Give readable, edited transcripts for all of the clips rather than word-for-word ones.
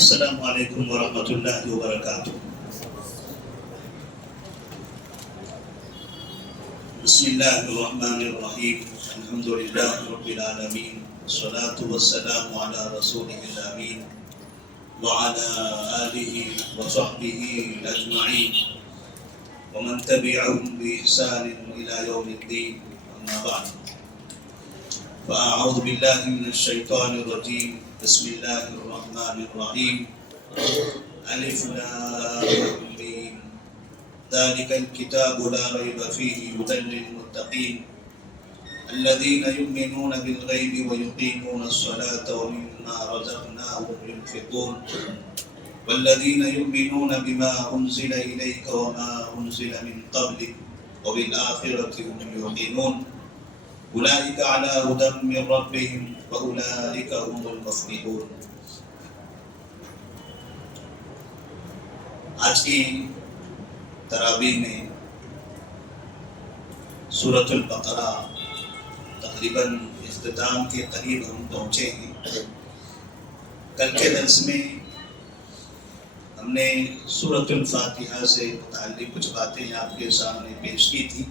السلام علیکم ورحمۃ اللہ وبرکاتہ۔ بسم اللہ الرحمن الرحیم، الحمد للہ رب العالمین، والصلاة والسلام علی رسولہ الامین وعلی آلہ وصحبہ اجمعین ومن تبعهم بإحسان إلى يوم الدین، اما بعد فأعوذ باللہ من الشیطان الرجیم، بسم اللہ الرحمن الرحیم، الف لام میم، ذلك الكتاب لا ريب فيه هدى للمتقين الذين يؤمنون بالغيب ويقيمون الصلاة ومما رزقناهم ينفقون والذين يؤمنون بما أنزل إليك وما أنزل من قبلك وبالآخرة هم يوقنون أولئك على هدى من ربهم وأولئك هم المفلحون۔ آج کی تراویح میں سورۃ البقرہ تقریباً اختتام کے قریب ہم پہنچے ہیں۔ کل کے درس میں ہم نے سورۃ الفاتحہ سے متعلق کچھ باتیں آپ کے سامنے پیش کی تھی۔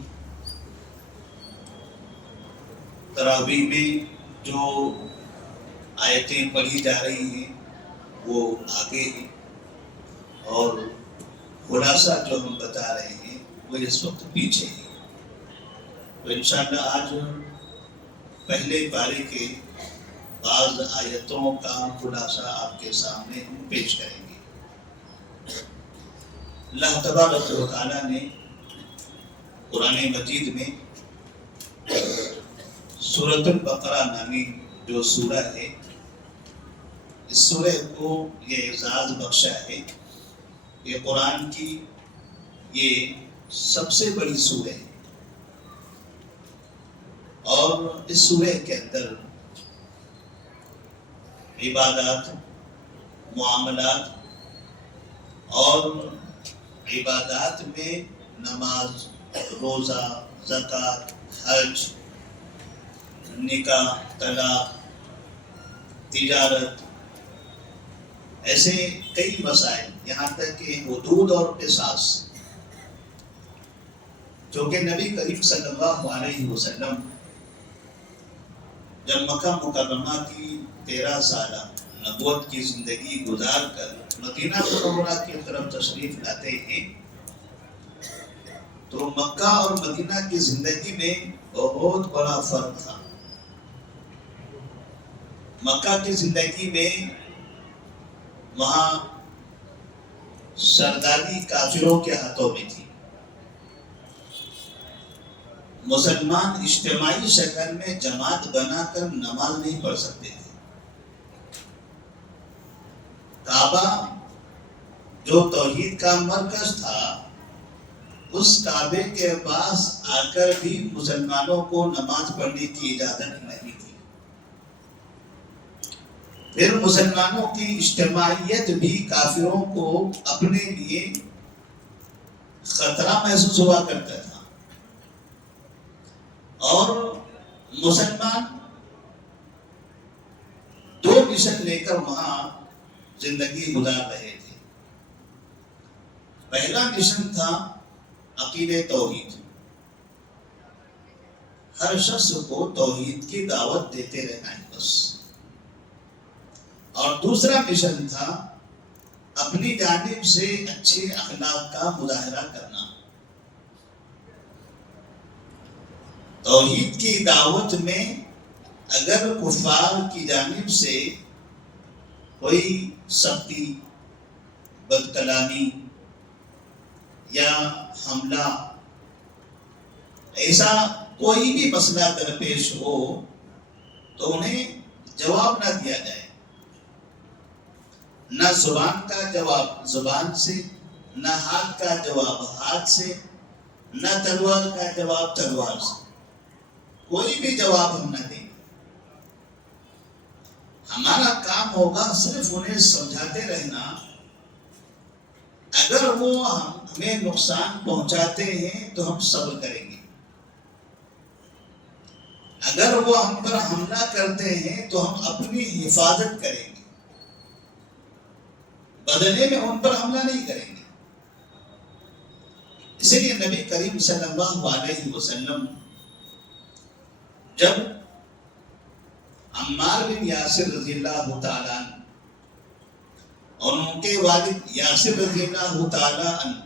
تراویح میں جو آیتیں پڑھی جا رہی ہیں وہ آگے ہیں، اور خلاصہ جو ہم بتا رہے ہیں وہ اس وقت پیچھے ہے۔ تو انشاءاللہ آج پہلے پارے کے بعض آیتوں کا خلاصہ آپ کے سامنے ہم پیش کریں گے۔ اللہ تبارک و تعالیٰ نے قرآن مجید میں سورۃ البقرہ نامی جو سورہ ہے، اس سورہ کو یہ اعزاز بخشا ہے کہ قرآن کی یہ سب سے بڑی سورہ ہے، اور اس سورہ کے اندر عبادات، معاملات اور عبادات میں نماز، روزہ، زکوٰۃ، حج، نکاح، طلاق، تجارت، ایسے کئی مسائل، یہاں تک کہ حدود اور قصاص، جو کہ نبی کریم صلی اللہ علیہ وسلم جب مکہ مکرمہ کی 13 سالہ نبوت کی زندگی گزار کر مدینہ منورہ کی طرف تشریف لاتے ہیں تو مکہ اور مدینہ کی زندگی میں بہت بڑا فرق تھا۔ مکہ کی زندگی میں وہاں سرداری کافروں کے ہاتھوں میں تھی، مسلمان اجتماعی شکل میں جماعت بنا کر نماز نہیں پڑھ سکتے تھے۔ کعبہ جو توحید کا مرکز تھا، اس کعبے کے پاس آ کر بھی مسلمانوں کو نماز پڑھنے کی اجازت نہیں تھی۔ پھر مسلمانوں کی اجتماعیت بھی کافروں کو اپنے لیے خطرہ محسوس ہوا کرتا تھا، اور مسلمان 2 مشن لے کر وہاں زندگی گزار رہے تھے۔ پہلا مشن تھا عقیدہ توحید، ہر شخص کو توحید کی دعوت دیتے رہنا ہے بس، اور دوسرا مشن تھا اپنی جانب سے اچھے اخلاق کا مظاہرہ کرنا۔ توحید کی دعوت میں اگر کفار کی جانب سے کوئی سختی، بد کلامی یا حملہ، ایسا کوئی بھی مسئلہ درپیش ہو تو انہیں جواب نہ دیا جائے، نہ زبان کا جواب زبان سے، نہ ہاتھ کا جواب ہاتھ سے، نہ تلوار کا جواب تلوار سے، کوئی بھی جواب ہم نہ دیں۔ ہمارا کام ہوگا صرف انہیں سمجھاتے رہنا، اگر وہ ہمیں نقصان پہنچاتے ہیں تو ہم صبر کریں گے، اگر وہ ہم پر حملہ کرتے ہیں تو ہم اپنی حفاظت کریں گے۔ بدلے میں ان پر حملہ نہیں کریں گے. اسی لیے نبی کریم صلی اللہ علیہ وسلم جب عمار بن یاسر رضی اللہ تعالیٰ عنہ اور ان کے والد یاسر رضی اللہ تعالیٰ عنہ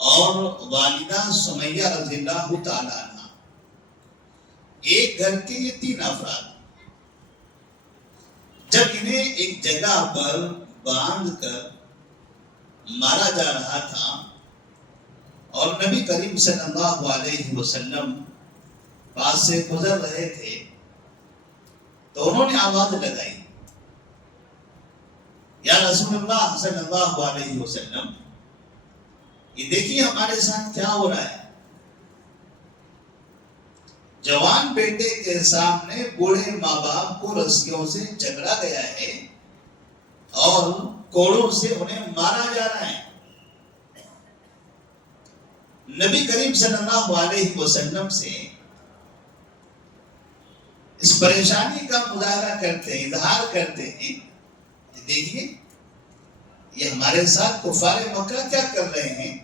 اور والدہ سمیہ رضی اللہ تعالیٰ عنہ ایک گھر کے یہ 3 افراد جب انہیں ایک جگہ پر باندھ کر مارا جا رہا تھا اور نبی کریم صلی اللہ علیہ وسلم پاس سے گزر رہے تھے تو انہوں نے آواز لگائی یا رسول اللہ صلی اللہ علیہ وسلم یہ دیکھیے ہمارے ساتھ کیا ہو رہا ہے. جوان بیٹے کے سامنے بوڑھے ماں باپ کو رسیوں سے جکڑا گیا ہے اور کوڑوں سے انہیں مارا جا رہا ہے. نبی کریم صلی اللہ علیہ وسلم سے اس پریشانی کا مظاہرہ کرتے ہیں, اظہار کرتے ہیں. دیکھیے یہ ہمارے ساتھ کفار مکہ کیا کر رہے ہیں.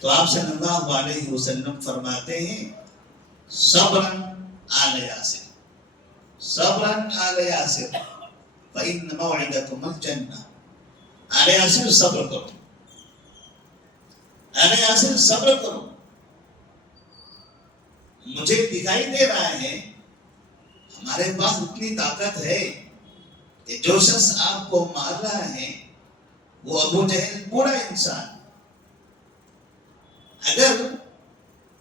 تو آپ صلی اللہ علیہ وسلم فرماتے ہیں صبرن آل یاسر, صبرن آل یاسر فإن موعدکم الجنہ. آل یاسر صبر کرو, آل یاسر صبر کرو. مجھے دکھائی دے رہا ہے ہمارے پاس اتنی طاقت ہے کہ جو شخص آپ کو مار رہا ہے وہ ابو جہل بوڑھا انسان, اگر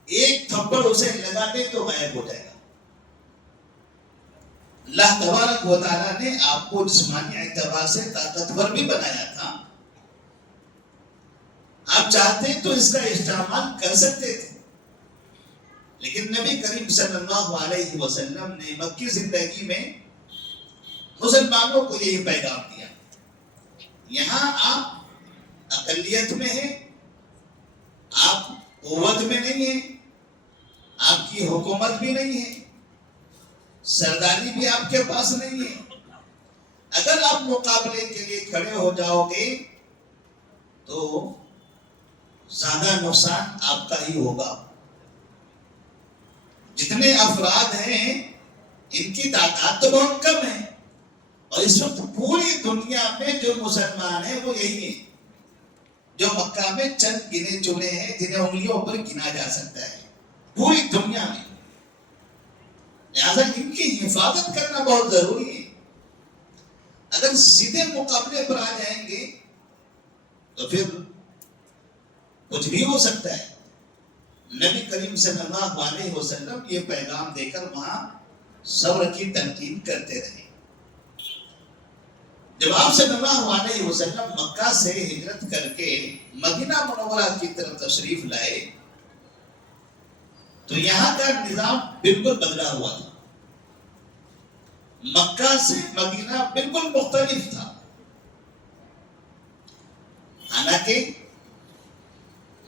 ایک تھپڑ اسے لگا دے تو غائب ہو جائے گا. اللہ تبارک و تعالیٰ نے آپ کو جسمانی اعتبار سے طاقتور بھی بنایا تھا. آپ چاہتے تو اس کا استعمال کر سکتے تھے, لیکن نبی کریم صلی اللہ علیہ وسلم نے مکی زندگی میں مسلمانوں کو یہی پیغام دیا. یہاں آپ اقلیت میں ہیں, آپ قوت میں نہیں ہیں, آپ کی حکومت بھی نہیں ہے, سرداری بھی آپ کے پاس نہیں ہے. اگر آپ مقابلے کے لیے کھڑے ہو جاؤ گے تو زیادہ نقصان آپ کا ہی ہوگا. جتنے افراد ہیں ان کی تعداد تو بہت کم ہے, اور اس وقت پوری دنیا میں جو مسلمان ہیں وہ یہی ہیں جو مکہ میں چند گنے چنے ہیں جنہیں انگلیوں پر گنا جا سکتا ہے پوری دنیا میں. لہذا ان کی حفاظت کرنا بہت ضروری ہے. اگر سیدھے مقابلے پر آ جائیں گے تو پھر کچھ بھی ہو سکتا ہے. نبی کریم صلی اللہ علیہ وسلم یہ پیغام دے کر وہاں صبر کی تلقین کرتے رہے. جب آپ صلی اللہ علیہ وسلم مکہ سے ہجرت کر کے مدینہ منورہ کی طرف تشریف لائے تو یہاں کا نظام بالکل بدلا ہوا تھا. مکہ سے مدینہ بالکل مختلف تھا. حالانکہ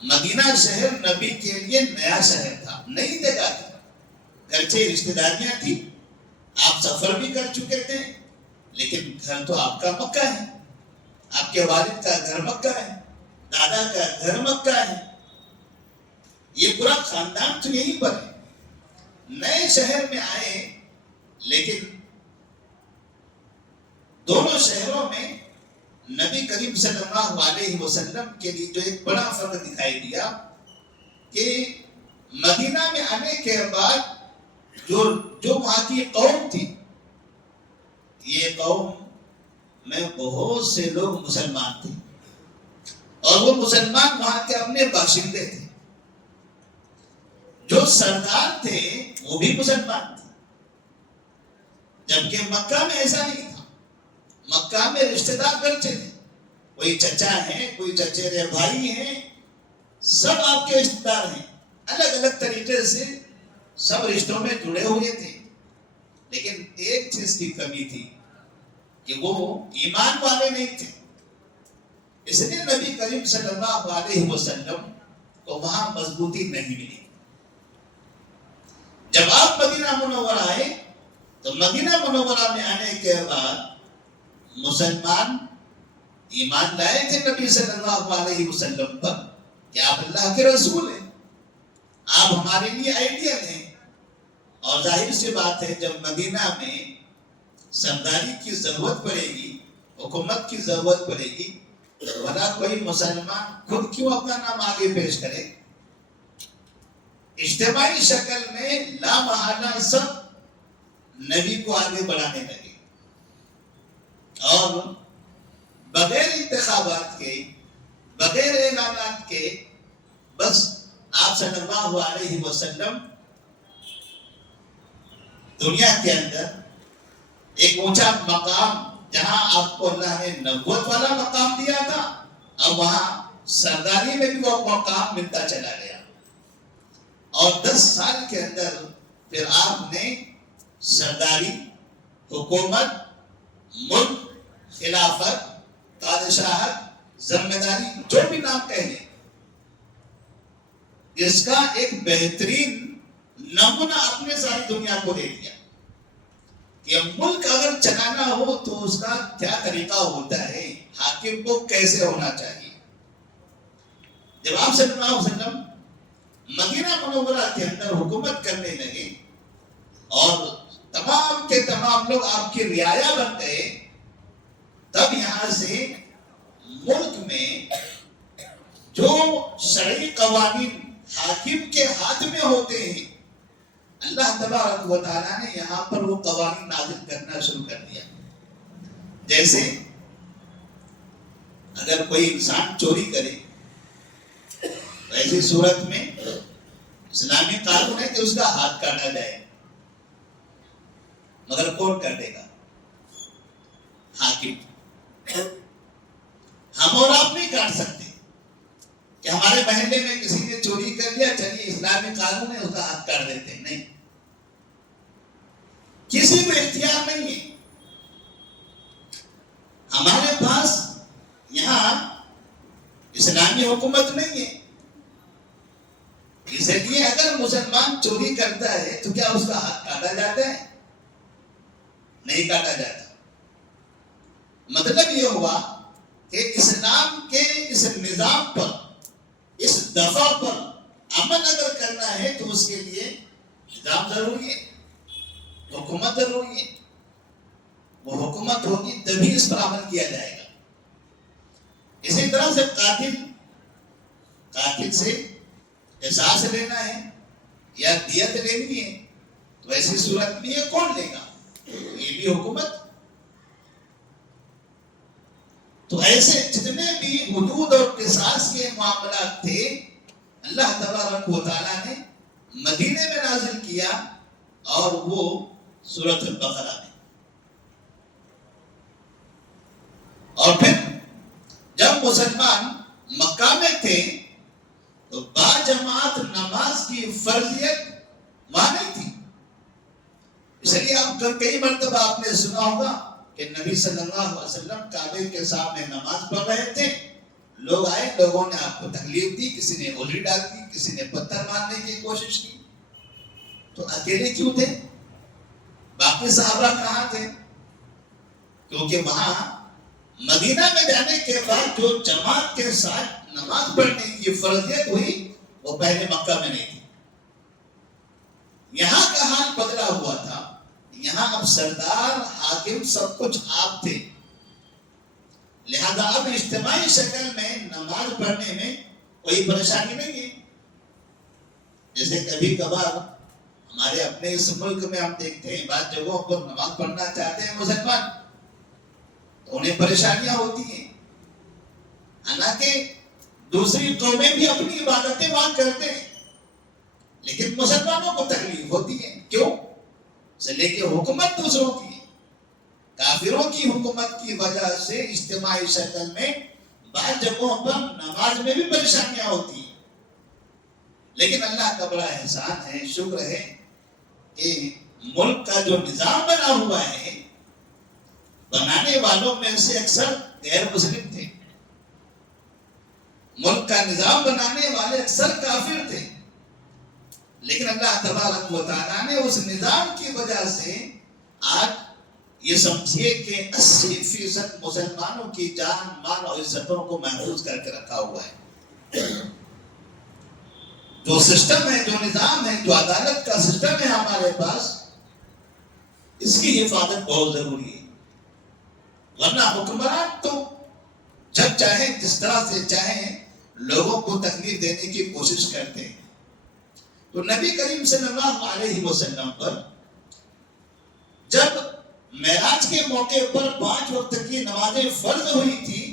مدینہ شہر نبی کے لیے نیا شہر تھا, نئی جگہ تھی, گرچہ رشتہ داریاں تھی, آپ سفر بھی کر چکے تھے, لیکن گھر تو آپ کا مکہ ہے. آپ کے والد کا گھر مکہ ہے, دادا کا گھر مکہ ہے, یہ پورا خاندان تو یہیں پر ہے. نئے شہر میں آئے, لیکن دونوں شہروں میں نبی کریم صلی اللہ علیہ وسلم کے لیے جو ایک بڑا فرق دکھائی دیا کہ مدینہ میں آنے کے بعد جو وہاں کی قوم تھی, یہ قوم میں بہت سے لوگ مسلمان تھے اور وہ مسلمان وہاں کے اپنے باشندے تھے. جو سردار تھے وہ بھی مسلمان تھے, جبکہ مکہ میں ایسا نہیں تھا. مکہ میں رشتہ دار بچے تھے, کوئی چچا ہیں, کوئی چچیرے بھائی ہیں, سب آپ کے رشتہ دار ہیں. الگ الگ طریقے سے سب رشتوں میں جڑے ہوئے تھے, لیکن ایک چیز کی کمی تھی کہ وہ ایمان والے نہیں تھے. اس لیے نبی کریم صلی اللہ علیہ وسلم کو وہاں مضبوطی نہیں ملی. جب آپ مدینہ منورہ آئے تو مدینہ منورہ میں آنے کے بعد مسلمان ایمان لائے تھے نبی صلی اللہ علیہ وسلم پر کہ آپ اللہ کے رسول ہیں، آپ ہمارے لیے آئیڈیل ہیں. اور ظاہر سی بات ہے جب مدینہ میں سرداری کی ضرورت پڑے گی، حکومت کی ضرورت پڑے گی، ورنہ کوئی مسلمان خود کیوں اپنا نام آگے پیش کرے؟ اجتماعی شکل میں لا محالہ سب نبی کو آگے بڑھانے لگے، اور بغیر انتخابات کے، بغیر اعلانات کے، بس آپ صلی اللہ علیہ وسلم دنیا کے اندر ایک اونچا مقام، جہاں آپ کو اللہ نے نبوت والا مقام دیا تھا، اب وہاں سرداری میں بھی وہ مقام ملتا چلا گیا. اور 10 سال کے اندر پھر آپ نے سرداری، حکومت، ملک، خلافت، بادشاہت، ذمہ داری، جو بھی نام کہیں، اس کا ایک بہترین نمونہ اپنے ساری دنیا کو دے دیا کہ ملک اگر چلانا ہو تو اس کا کیا طریقہ ہوتا ہے، حاکم کو کیسے ہونا چاہیے. جب آپ صلی اللہ علیہ وسلم مدینہ منورہ کے اندر حکومت کرنے لگے اور تمام کے تمام لوگ آپ کی رعایا بن گئے، تب یہاں سے ملک میں جو شرعی قوانین حاکم کے ہاتھ میں ہوتے ہیں، اللہ تبارک و تعالیٰ نے یہاں پر وہ قوانین نازل کرنا شروع کر دیا. جیسے اگر کوئی انسان چوری کرے، ایسی صورت میں اسلامی قانون ہے کہ اس کا ہاتھ کاٹا جائے، مگر کون کاٹے گا؟ حاکم. ہم اور آپ نہیں کاٹ سکتے کہ ہمارے محلے میں کسی نے چوری کر لیا، چلیے اسلامی قانون ہے اس کا ہاتھ کاٹ دیتے ہیں. نہیں، کسی کو اختیار نہیں ہے. ہمارے پاس یہاں اسلامی حکومت نہیں ہے، اس لیے اگر مسلمان چوری کرتا ہے تو کیا اس کا ہاتھ کاٹا جاتا ہے؟ نہیں کاٹا جاتا. مطلب یہ ہوا کہ اسلام کے اس نظام پر، اس دفعہ پر عمل اگر کرنا ہے تو اس کے لیے نظام ضروری ہے، حکومت ضروری ہے. وہ حکومت ہوگی تبھی اس پر عمل کیا جائے گا. اسی طرح سے قاتل سے قصاص لینا ہے یا دیت لینی ہے، تو ایسی صورت میں یہ کون لے گا؟ یہ بھی حکومت. تو ایسے جتنے بھی حدود اور قصاص کے معاملات تھے، اللہ تبارک و تعالیٰ نے مدینے میں نازل کیا، اور وہ سورۃ البقرہ میں. اور پھر جب مسلمان مکہ میں تھے تو باجماعت نماز کی فرضیت وہاں نہیں تھی. اس لیے آپ کئی مرتبہ آپ نے سنا ہوگا کہ نبی صلی اللہ علیہ وسلم کعبے کے سامنے نماز پڑھ رہے تھے، لوگ آئے، لوگوں نے آپ کو تکلیف دی، کسی نے انگلی ڈال دی، کسی نے پتھر مارنے کی کوشش کی. تو اکیلے کیوں تھے؟ باقی صحابہ کہاں تھے؟ کیونکہ وہاں مدینہ میں جانے کے بعد جو جماعت کے ساتھ نماز پڑھنے کی فرضیت ہوئی، وہ پہلے مکہ میں نہیں تھی. یہاں کا حال بدلا ہوا تھا. یہاں اب سردار، حاکم، سب کچھ آپ تھے، لہذا اب اجتماعی شکل میں نماز پڑھنے میں کوئی پریشانی نہیں ہے. جیسے کبھی کبھار ہمارے اپنے اس ملک میں ہم دیکھتے ہیں بعض جگہوں پر نماز پڑھنا چاہتے ہیں مسلمان تو انہیں پریشانیاں ہوتی ہیں. حالانکہ دوسری قومیں بھی اپنی عبادتیں وہاں کرتے ہیں، لیکن مسلمانوں کو تکلیف ہوتی ہے. کیوں؟ سے لے کے حکومت دوسروں کی، کافروں کی حکومت کی وجہ سے اجتماعی شکل میں بعض جگہوں پر نماز میں بھی پریشانیاں ہوتی ہیں. لیکن اللہ کا بڑا احسان ہے، شکر ہے کہ ملک کا جو نظام بنا ہوا ہے، بنانے والوں میں سے اکثر غیر مسلم تھے. ملک کا نظام بنانے والے اکثر کافر تھے، لیکن اللہ تبارک و تعالیٰ نے اس نظام کی وجہ سے آج یہ سمجھیے کہ 80% مسلمانوں کی جان مال اور عزتوں کو محفوظ کر کے رکھا ہوا ہے. جو سسٹم ہے، جو نظام ہے، جو عدالت کا سسٹم ہے ہمارے پاس، اس کی حفاظت بہت ضروری ہے. ورنہ حکمران تو جب چاہیں جس طرح سے چاہیں لوگوں کو تکلیف دینے کی کوشش کرتے ہیں. تو نبی کریم صلی اللہ علیہ وسلم پر جب معراج کے موقع پر 5 وقت کی نمازیں فرض ہوئی تھی،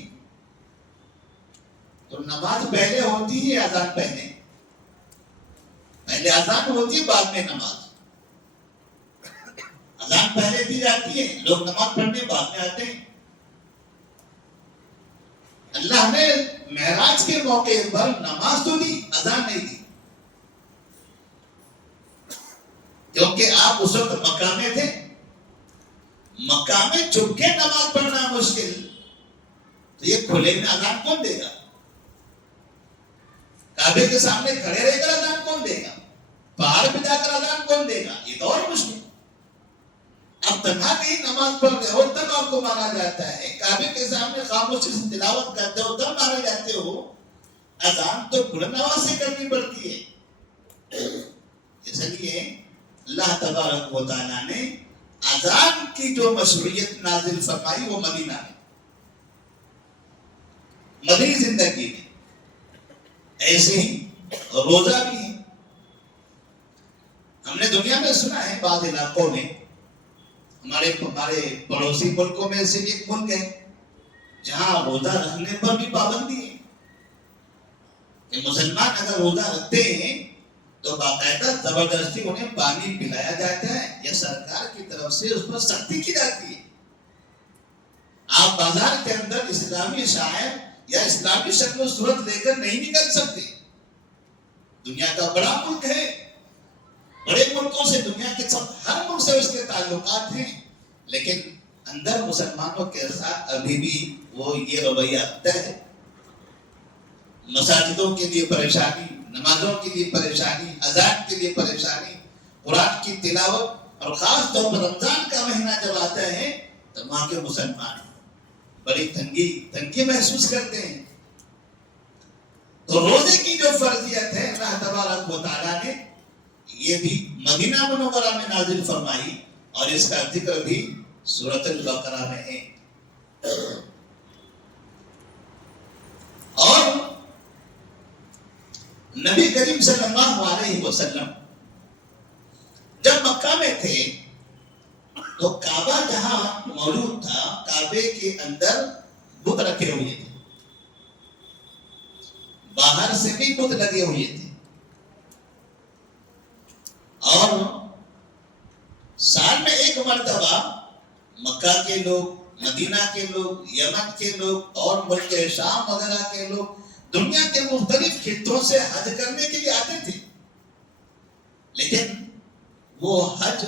تو نماز پہلے ہوتی ہے اذان پہلے اذان ہوتی، بعد میں نماز. اذان پہلے دی جاتی ہے، لوگ نماز پڑھنے بعد میں آتے ہیں. اللہ نے معراج کے موقع پر نماز تو دی، اذان نہیں دی، کیونکہ آپ اس وقت مکہ میں تھے. مکہ میں چھپ کے نماز پڑھنا مشکل، تو یہ کھلے میں اذان کون دے گا؟ کعبے کے سامنے کھڑے رہ کر اذان کون دے گا؟ پہاڑ پہ جا کر اذان کون دے گا؟ یہ تو اور مشکل. اب تنہا کہیں نماز پڑھ رہے ہو تب آپ کو مانا جاتا ہے، کعبے کے سامنے خاموشی سے تلاوت کرتے ہو تب مانے جاتے ہو. اذان تو بلند آواز سے کرنی پڑتی ہے. اس لیے اللہ تبارک و تعالیٰ نے اذان کی جو مشروعیت نازل فرمائی وہ مدینہ میں، مدنی زندگی میں. ایسے ہی روزہ بھی ہے. ہم نے دنیا میں سنا ہے بعض علاقوں میں، ہمارے پڑوسی ملکوں میں سے ایک ملک ہے جہاں روزہ رکھنے پر بھی پابندی ہے کہ مسلمان اگر روزہ رکھتے ہیں تو باقاعدہ زبردستی انہیں پانی پلایا جاتا ہے یا سرکار کی طرف سے اس پر سختی کی جاتی ہے. آپ بازار کے اندر اسلامی شاعر یا اسلامی شکل و صورت لے کر نہیں نکل سکتے. دنیا کا بڑا ملک ہے، بڑے ملکوں سے، دنیا کے ہر ملک سے اس کے تعلقات ہیں، لیکن اندر مسلمانوں کے ساتھ ابھی بھی وہ یہ رویہ رکھتا ہے. مساجدوں کے لیے پریشانی، نمازوں کے لیے پریشانی، اذان کے لیے پریشانی، قرآن کی تلاوت، اور خاص طور پر رمضان کا مہینہ جب آتا ہے تو وہاں کے مسلمان بڑی تنگی محسوس کرتے ہیں. تو روزے کی جو فرضیت ہے اللہ تبارک و تعالیٰ نے یہ بھی مدینہ منورہ میں نازل فرمائی، اور اس کا ذکر بھی سورۃ البقرہ میں ہے. اور نبی کریم صلی اللہ علیہ وسلم جب مکہ میں تھے تو کعبہ جہاں موجود تھا، کعبے کے اندر بت رکھے ہوئے تھے، باہر سے بھی بت لگے ہوئے تھے. اور سال میں ایک مرتبہ مکہ کے لوگ، مدینہ کے لوگ، یمن کے لوگ اور ملک شام وغیرہ کے لوگ دنیا کے مختلف خطوں سے حج کرنے کے لیے آتے تھے. لیکن وہ حج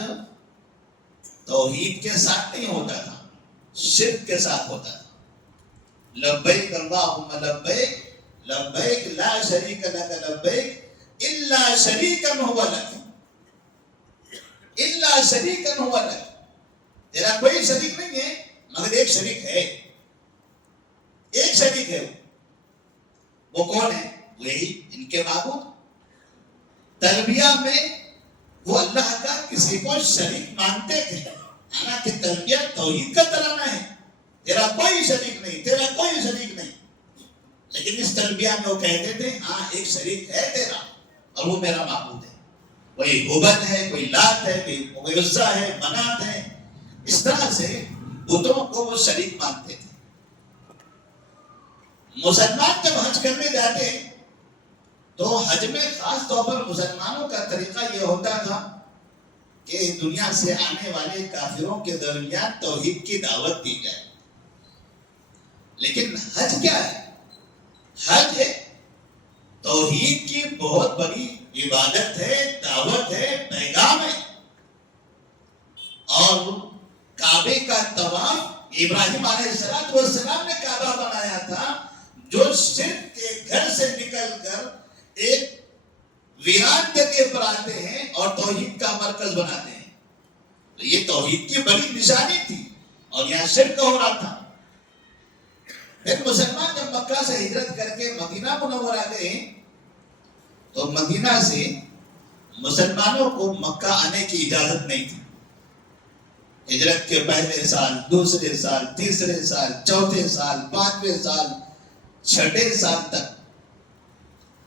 توحید کے ساتھ نہیں ہوتا تھا، شرک کے ساتھ ہوتا تھا. لبیک اللہم لبیک لبیک لا شریک لک لبیک الا شریکا هو لک، الا شریکا هو لک، تیرا کوئی شریک نہیں ہے مگر ایک شریک ہے، ایک شریک ہے. وہ کون ہے؟ وہی ان کے معبود. تلبیہ میں وہ اللہ کا کسی کو شریک مانتے تھے، حالانکہ تلبیہ توحید کا ترانہ ہے، تیرا کوئی شریک نہیں، تیرا کوئی شریک نہیں. لیکن اس تلبیہ میں وہ کہتے تھے ہاں ایک شریک ہے تیرا اور وہ میرا معبود ہے. کوئی ہبل ہے، کوئی لات ہے، کوئی عزا ہے، منات ہے. اس طرح سے بتوں کو وہ شریک مانتے تھے. مسلمان جب حج کرنے جاتے تو حج میں خاص طور پر مسلمانوں کا طریقہ یہ ہوتا تھا کہ دنیا سے آنے والے کافروں کے درمیان توحید کی دعوت دی جائے. لیکن حج کیا ہے؟ حج ہے توحید کی بہت بڑی عبادت ہے، دعوت ہے، پیغام ہے. اور کعبے کا طواف، ابراہیم علیہ السلام نے کعبہ بنایا تھا جو شرک کے گھر سے نکل کر ایک ویران جگہ پر آتے ہیں اور توحید کا مرکز بناتے ہیں. تو یہ توحید کی بڑی نشانی تھی. اور یہاں شرک ہو رہا تھا. پھر مسلمان جب مکہ سے ہجرت کر کے مدینہ منورہ گئے تو مدینہ سے مسلمانوں کو مکہ آنے کی اجازت نہیں تھی. ہجرت کے پہلے سال، دوسرے سال، تیسرے سال، چوتھے سال، پانچویں سال، چھٹے سال تک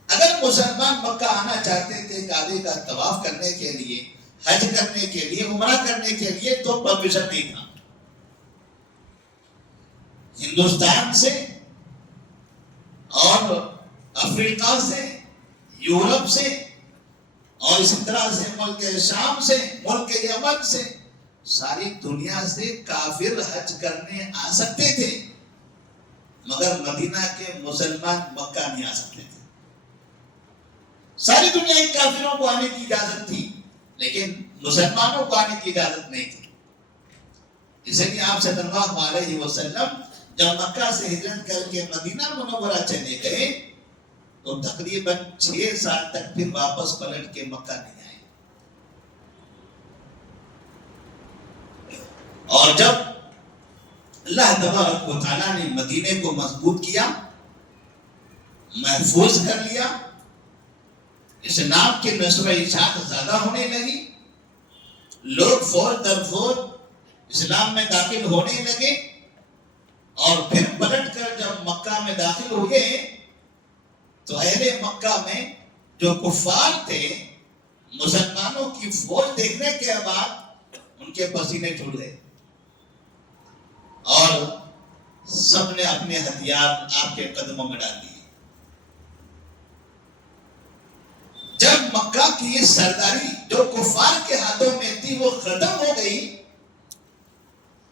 اگر مسلمان مکہ آنا چاہتے تھے کعبے کا طواف کرنے کے لیے، حج کرنے کے لیے، عمرہ کرنے کے لیے، تو پرمیشن نہیں تھا. ہندوستان سے اور افریقہ سے، یورپ سے، اور اسی طرح سے ملک شام سے، ملک یمن سے، ساری دنیا سے کافر حج کرنے آ سکتے تھے، مگر مدینہ کے مسلمان مکہ نہیں آ سکتے تھے. ساری دنیا کے کافروں کو آنے کی اجازت تھی لیکن مسلمانوں کو آنے کی اجازت نہیں تھی. اس لیے آپ صلی اللہ علیہ وسلم جب مکہ سے ہجرت کر کے مدینہ منورہ چلے گئے تو تقریباً 6 سال تک پھر واپس پلٹ کے مکہ نہیں آئے. اور جب اللہ تبارک و تعالیٰ نے مدینے کو مضبوط کیا، محفوظ کر لیا، اسلام کی نشر و اشاعت زیادہ ہونے لگی، لوگ فوج در فوج اسلام میں داخل ہونے لگے، اور پھر پلٹ کر جب مکہ میں داخل ہوئے تو اہل مکہ میں جو کفار تھے، مسلمانوں کی فوج دیکھنے کے بعد ان کے پسینے چھوٹ گئے اور سب نے اپنے ہتھیار آپ کے قدموں میں ڈال دیے. جب مکہ کی یہ سرداری جو کفار کے ہاتھوں میں تھی وہ ختم ہو گئی،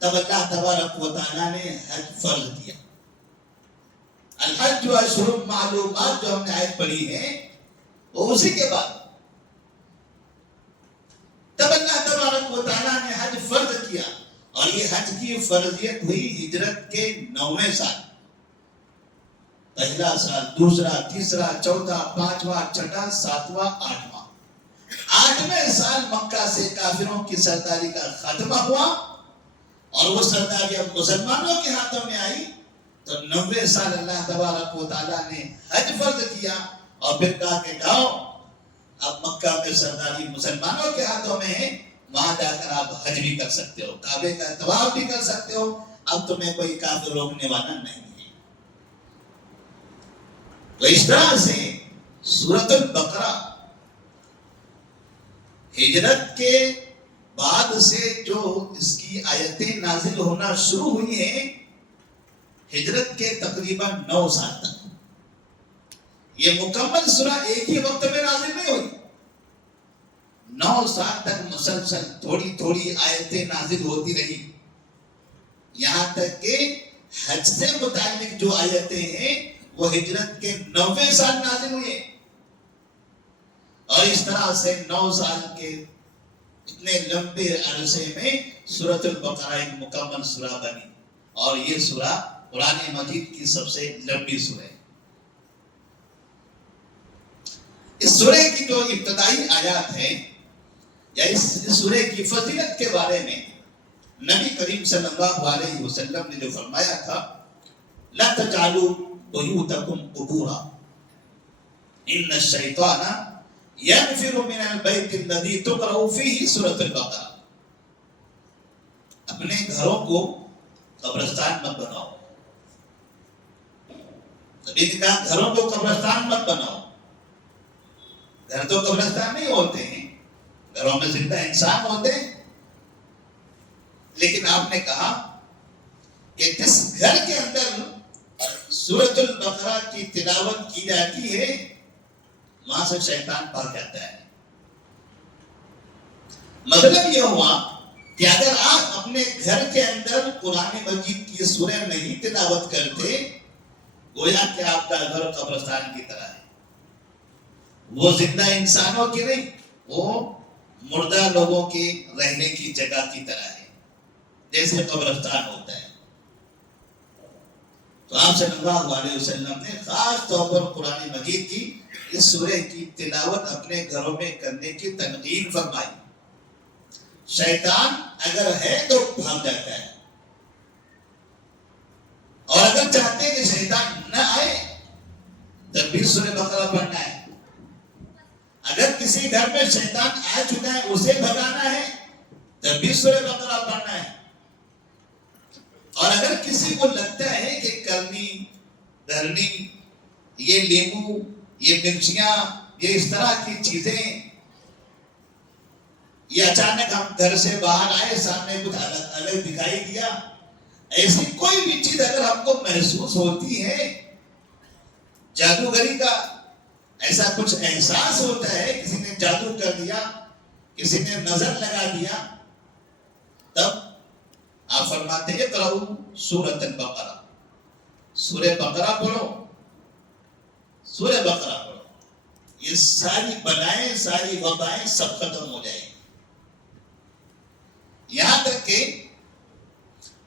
تب اللہ تبارک و تعالیٰ نے حج فرض کیا. الحج اشہر معلومات جو ہم نے آیت پڑھی ہے وہ اسی کے بعد تب اللہ تبارک و تعالیٰ نے حج فرض کیا. اور یہ حج کی فرضیت ہوئی ہجرت کے 9ویں سال. پہلا سال، دوسرا، تیسرا، چوتھا، پانچواں، چھٹا، ساتواں، آٹھواں. 8ویں سال مکہ سے کافروں کی سرداری کا خاتمہ ہوا اور وہ سرداری اب مسلمانوں کے ہاتھوں میں آئی. تو 90 سال اللہ تبارک و تعالیٰ نے حج فرض کیا اور پھر کہا کہ جاؤ اب مکہ میں سرداری مسلمانوں کے ہاتھوں میں ہے، وہاں جا کر آپ حج بھی کر سکتے ہو، کعبے کا طواف بھی کر سکتے ہو، اب تمہیں کوئی کافر روکنے والا نہیں ہے. تو اس طرح سے سورۃ البقرہ ہجرت کے بعد سے جو اس کی آیتیں نازل ہونا شروع ہوئی ہیں، ہجرت کے تقریباً 9 سال تک. یہ مکمل سورہ ایک ہی وقت میں نازل نہیں ہوئی. 9 سال تک مسلسل تھوڑی تھوڑی آیتیں نازل ہوتی رہی، یہاں تک کہ حج سے متعلق جو آیتیں ہیں وہ ہجرت کے 9ویں سال نازل ہوئے. اور اس طرح سے 9 سال کے اتنے لمبے عرصے میں سورۃ البقرہ ایک مکمل سورہ بنی، اور یہ سورہ قرآن مجید کی سب سے لمبی سورہ ہے. اس سورہ کی جو ابتدائی آیات ہے یا اس سورہ کی فضیلت کے بارے میں نبی کریم صلی اللہ علیہ وسلم نے جو فرمایا تھا، لا تجعلوا بیوتکم قبورا ان الشیطان ينفر من البيت الذي تقرأ فيه سورۃ البقرہ. اپنے گھروں کو قبرستان مت بناؤ. نبی نے کہا گھروں کو قبرستان مت بناؤ. گھر تو قبرستان نہیں ہوتے ہیں، گھروں میں زندہ انسان ہوتے ہیں. لیکن آپ نے کہا کہ جس گھر کے اندر سورۃ البقرہ کی تلاوت کی جاتی ہے وہاں سے شیطان بھاگ جاتا ہے. مطلب یہ ہوا کہ اگر آپ اپنے گھر کے اندر قرآن مجید کی سورہ نہیں تلاوت کرتے، گویا کہ آپ کا گھر قبرستان کی طرح ہے. وہ زندہ انسانوں کی نہیں، وہ مردہ لوگوں کے رہنے کی جگہ کی طرح ہے، جیسے قبرستان ہوتا ہے. تو آپ صلی اللہ علیہ وسلم نے خاص طور پر قرآن مجید کی اس سورہ کی تلاوت اپنے گھروں میں کرنے کی تنقید فرمائی. شیطان اگر ہے تو بھاگ جاتا ہے، شیطان نہ آئے تب بھی سورہ بقرہ پڑھنا ہے. اگر کسی گھر میں شیطان آ چکا ہے اسے بھگانا ہے تب بھی سورہ بقرہ پڑھنا ہے. اور اگر کسی کو لگتا ہے کہ کرنی دھرنی یہ لیمو یہ مرچیاں یہ اس طرح کی چیزیں یہ اچانک ہم گھر سے باہر آئے سامنے کچھ الگ دکھائی دیا, ایسی کوئی بھی چیز اگر ہم کو محسوس ہوتی ہے, جادوگری کا ایسا کچھ احساس ہوتا ہے, کسی نے جادو کر دیا, کسی نے نظر لگا دیا, تب آپ فرماتے ہیں اقرؤ سورۃ البقرہ, سورہ بقرہ پڑھو, سورہ بقرہ پڑھو. یہ ساری بلائیں ساری وبائیں سب ختم ہو جائیں گی. یہاں تک کہ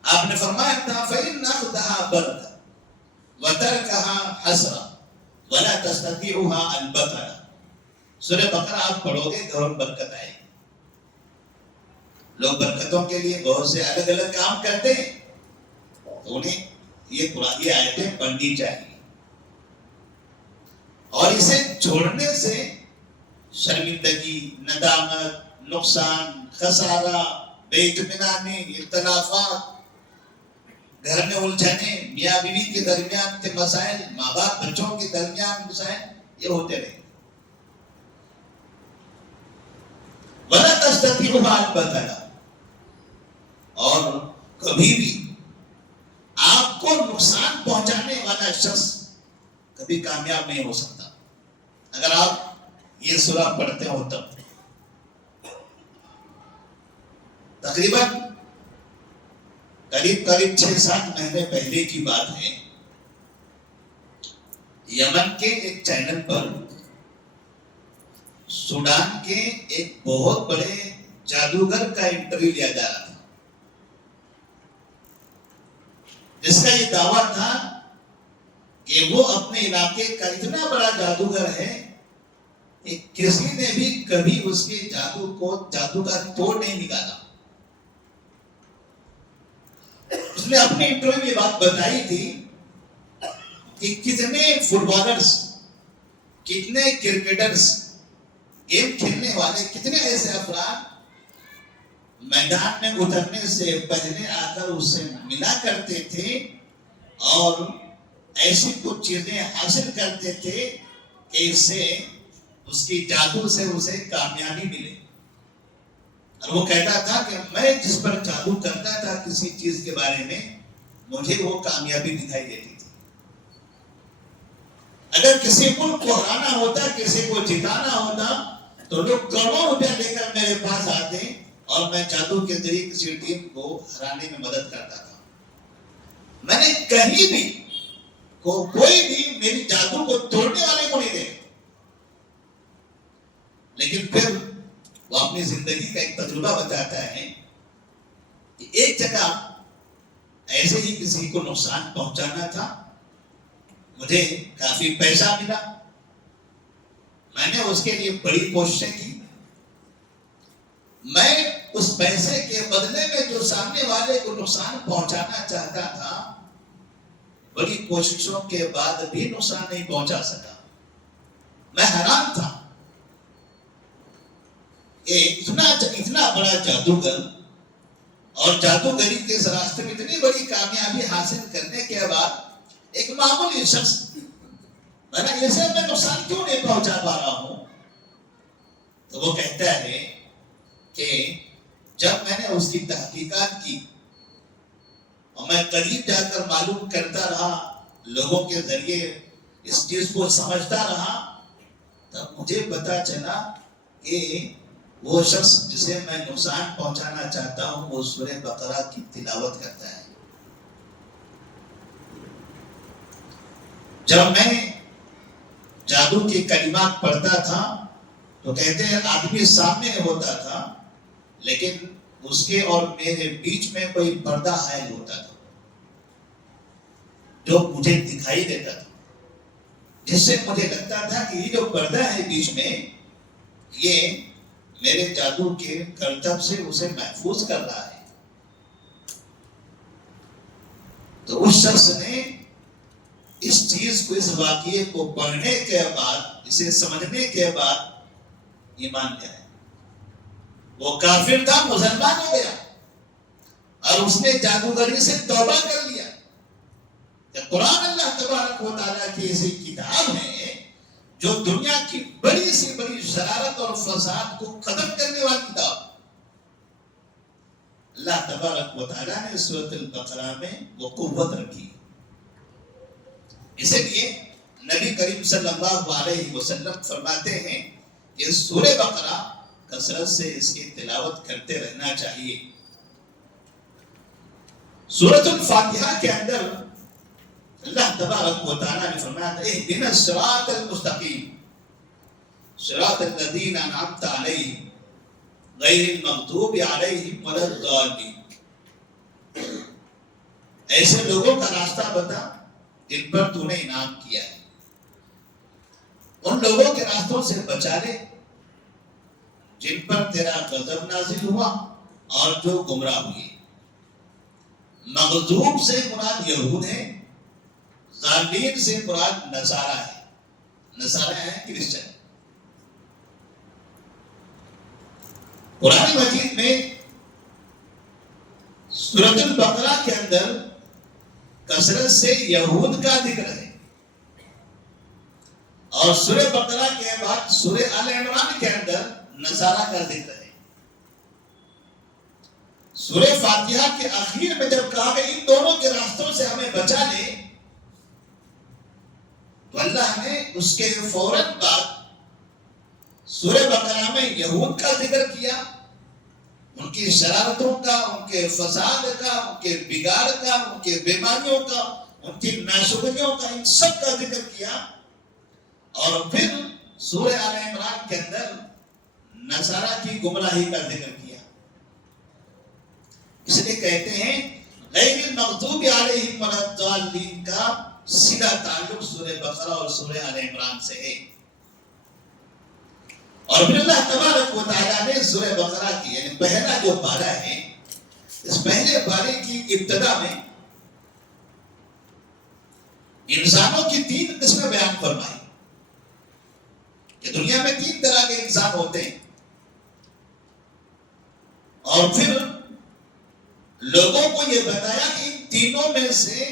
آپ نے فرمایا تھا فَإِنَّ أَخْذَهَا بَرْدًا وَتَرْكَهَا حَسْرًا وَلَا تَسْتَطِيعُهَا الْبَطَلَ. سورہ بقرہ آپ پڑھو گے گھروں میں برکت آئے گی. لوگ برکتوں کے لیے بہت سے الگ الگ کام کرتے ہیں, تو انہیں یہ قرآنی آیتیں پڑھنی چاہیے. اور اسے چھوڑنے سے شرمندگی, ندامت, نقصان, خسارہ, بے اطمینانی, اختلافات, گھر میں الجھنے, میاں بیوی کے درمیان کے مسائل, ماں باپ بچوں کے درمیان مسائل, یہ ہوتے رہے. وَلَا تَسْتَطِيعُهَا الْبَطَلَ. اور کبھی بھی آپ کو نقصان پہنچانے والا شخص کبھی کامیاب نہیں ہو سکتا اگر آپ یہ سورہ پڑھتے ہو تب. تقریباً قریب 6-7 مہینے پہلے کی بات ہے, یمن کے ایک چینل پر سوڈان کے ایک بہت بڑے جادوگر کا انٹرویو لیا جا رہا تھا, جس کا یہ دعویٰ تھا کہ وہ اپنے علاقے کا اتنا بڑا جادوگر ہے کہ کسی نے بھی کبھی اس کے جادو کا توڑ نہیں نکالا. اس نے اپنے انٹرویو میں یہ بات بتائی تھی کہ کتنے فٹ بالرز, کتنے کرکٹرز, گیم کھیلنے والے, کتنے ایسے افراد میدان میں اترنے سے پہلے آ کر اس سے ملا کرتے تھے اور ایسی کچھ چیزیں حاصل کرتے تھے کہ اس سے اس کی جادو سے اسے کامیابی ملے. اور وہ کہتا تھا کہ میں جس پر جادو کرتا تھا کسی چیز کے بارے میں مجھے وہ کامیابی دکھائی دیتی تھی. اگر کسی ملک کو ہرانا ہوتا, کسی کو جتانا ہوتا, تو لوگ کروڑوں روپیہ لے کر میرے پاس آتے اور میں جادو کے ذریعے کسی ٹیم کو ہرانے میں مدد کرتا تھا. میں نے کہیں بھی کوئی بھی میری جادو کو توڑنے والے کو نہیں دیکھا. لیکن پھر وہ اپنی زندگی کا ایک تجربہ بتاتا ہے کہ ایک جگہ ایسے ہی کسی کو نقصان پہنچانا تھا, مجھے کافی پیسہ ملا, میں نے اس کے لیے بڑی کوششیں کی. میں اس پیسے کے بدلے میں جو سامنے والے کو نقصان پہنچانا چاہتا تھا, بڑی کوششوں کے بعد بھی نقصان نہیں پہنچا سکا. میں حیران تھا کہ اتنا بڑا جادوگر اور جادوگری کے اس راستے میں اتنی بڑی کامیابی حاصل کرنے کے بعد ایک معمولی شخص اسے میں نقصان کیوں نہیں پہنچا پا رہا ہوں. تو وہ کہتا ہے کہ جب میں نے اس کی تحقیقات کی اور میں قریب جا کر معلوم کرتا رہا, لوگوں کے ذریعے اس چیز کو سمجھتا رہا, تب مجھے پتا چلا کہ وہ شخص جسے میں نقصان پہنچانا چاہتا ہوں وہ سورہ بقرہ کی تلاوت کرتا ہے. جب میں جادو کے کلمات پڑھتا تھا تو کہتے ہیں آدمی سامنے ہوتا تھا لیکن اس کے اور میرے بیچ میں کوئی پردہ حائل ہوتا تھا جو مجھے دکھائی دیتا تھا, جس سے مجھے لگتا تھا کہ یہ جو پردہ ہے بیچ میں یہ میرے جادو کے کرتب سے اسے محفوظ کر رہا ہے. تو اس شخص نے اس چیز کو، اس واقعے کو پڑھنے کے بعد، اسے سمجھنے کے بعد ایمان لے آئے. وہ کافر تھا، مسلمان ہو گیا اور اس نے جادوگری سے توبہ کر لیا. قرآن اللہ تبارک و تعالیٰ کی ایسی کتاب ہے جو دنیا کی بڑی سے بڑی شرارت اور فساد کو ختم کرنے والی کتاب. اللہ تبارک و تعالیٰ نے سورۃ البقرہ میں وہ قوت رکھی. اسی لیے نبی کریم صلی اللہ علیہ وسلم فرماتے ہیں کہ سورہ بقرہ کثرت سے اس کی تلاوت کرتے رہنا چاہیے. سورۃ الفاتحہ کے اندر اللہ تبارک و تعالیٰ نے فرمایا اهدنا الصراط المستقیم صراط الذین انعمت علیہم غیر المغضوب علیہم ولا الضالین. ایسے لوگوں کا راستہ بتا جن پر تو نے انعام کیا ہے، ان لوگوں کے راستوں سے بچا لے جن پر تیرا غضب نازل ہوا اور جو گمراہ ہوئے. مغضوب سے مراد یہود ہے، ضالین سے مراد نصارہ ہے. نصارہ ہے کرسچن. قرآن مجید میں سورۃ البقرہ کے اندر کثرت سے یہود کا ذکر ہے اور سورہ بقرہ کے بعد سورہ آل عمران کے اندر نصارہ کا ذکر ہے. سورہ فاتحہ کے آخر میں جب کہا کہ ان دونوں کے راستوں سے ہمیں بچا لے، تو اللہ نے اس کے فوراً بعد سورہ بقرہ میں یہود کا ذکر کیا، ان کی شرارتوں کا، ان کے فساد کا، ان کے بگاڑ کا، ان کے بیماریوں کا، ان کی ناشکریوں کا، ان سب کا ذکر کیا. اور پھر سورہ آل عمران کے اندر نصارہ کی گمراہی کا ذکر کیا. اس لیے کہتے ہیں غیر المغضوب علیہم ولا الضالین کا سیدھا تعلق سورہ بقرہ اور سورہ آل عمران سے ہے. اور پھر اللہ تبارک و تعالیٰ نے سورہ بقرہ کی یعنی پہلا جو پارہ ہے، اس پہلے پارے کی ابتدا میں انسانوں کی 3 قسمیں بیان فرمائی کہ دنیا میں 3 طرح کے انسان ہوتے ہیں، اور پھر لوگوں کو یہ بتایا کہ ان تینوں میں سے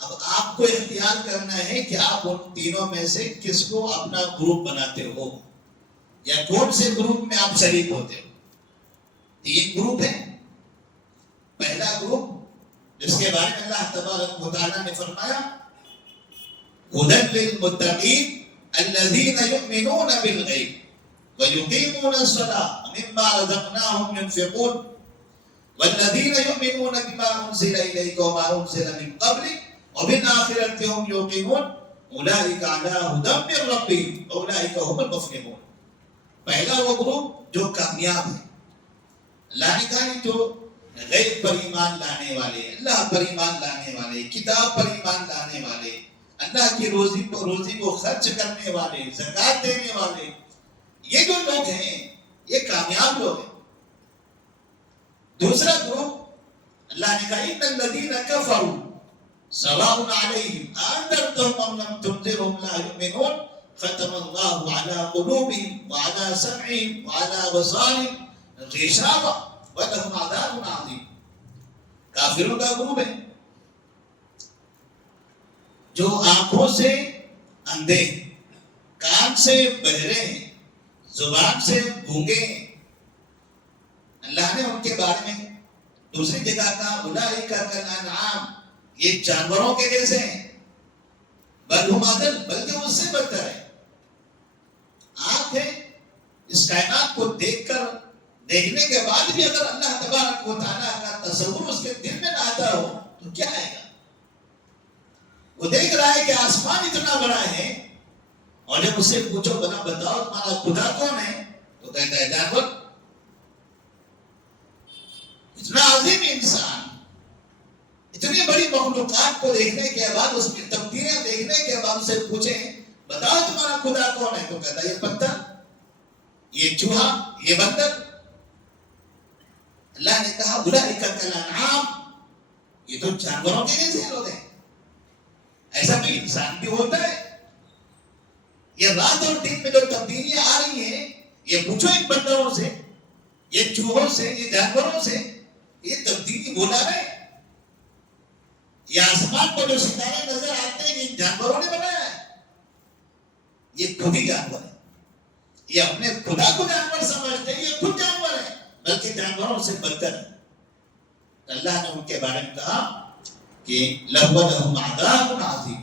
اب آپ کو اختیار کرنا ہے کہ آپ ان تینوں میں سے کس کو اپنا گروپ بناتے ہو یا کون سے گروپ میں آپ شریک ہوتے ہو. 3 گروپ ہیں. پہلا گروپ جس کے بارے میں اللہ تبارک و تعالیٰ نے فرمایا هدى للمتقين الذين يؤمنون بالغيب ويقيمون الصلاة ومما رزقناهم ينفقون والذين يؤمنون بما أنزل إليك وما أنزل من قبلك وبالآخرة هم يوقنون أولئك على هدى من ربهم وأولئك هم المفلحون. پہلا وہ گروپ جو کامیاب ہے. اللہ نے کہا جو غیب پر ایمان لانے والے، اللہ پر ایمان لانے والے، کتاب پر ایمان لانے والے، اللہ کی روزی کو خرچ کرنے والے، زکات دینے والے، یہ جو لوگ ہیں یہ کامیاب لوگ ہیں. دوسرا گروپ اللہ نے کہا ان الذین کفروا سواء علیہم انذرتهم ام لم تنذرهم لا یؤمنون ختم اللہ علی قلوبہم وعلی سمعہم وعلی ابصارہم غشاوہ ولہم عذاب عظیم. کافروں کا گروپ ہے جو آنکھوں سے اندھے، کان سے بہرے ہیں، زبان سے گونگے ہیں. اللہ نے ان کے بارے میں دوسری جگہ کہا اولئک کالانعام، یہ جانوروں کے جیسے ہیں، بل ہم اضل، بلکہ اس سے بدتر ہے. آنکھ ہے، اس کائنات کو دیکھنے کے بعد بھی اگر اللہ تبارک و تعالیٰ کا تصور اس کے دل میں نہ آتا ہو تو کیا آئے گا؟ وہ دیکھ رہا ہے کہ آسمان اتنا بڑا ہے اور جب اسے پوچھو بتاؤ تمہارا خدا کون ہے تو کہتا ہے جانور. اتنا عظیم انسان اتنی بڑی مخلوقات کو دیکھنے کے بعد، اس کی تبدیلیاں دیکھنے کے بعد اسے پوچھیں بتاؤ تمہارا خدا کون ہے تو کہتا ہے یہ پتھر، یہ چوہا، یہ بندر. اللہ نے کہا اولئک کالانعام، یہ تو جانوروں کے جیسے لوگ ہیں. ایسا کوئی انسان بھی ہوتا ہے؟ یہ رات اور دن میں جو تبدیلیاں آ رہی ہیں، یہ پوچھو ان بندروں سے، یہ چوہوں سے، یہ جانوروں سے، یہ تبدیلی بولا ہے؟ یہ آسمان پر جو ستارے نظر آتے ہیں، یہ جانوروں نے بنایا ہے؟ یہ خود ہی جانور ہے. یہ اپنے خدا کو جانور سمجھتے ہیں، یہ خود جانور ہے، بلکہ جانوروں سے بدتر ہے. اللہ نے ان کے بارے میں کہا کہ لَهُ عَذَابٌ عَظِيمٌ،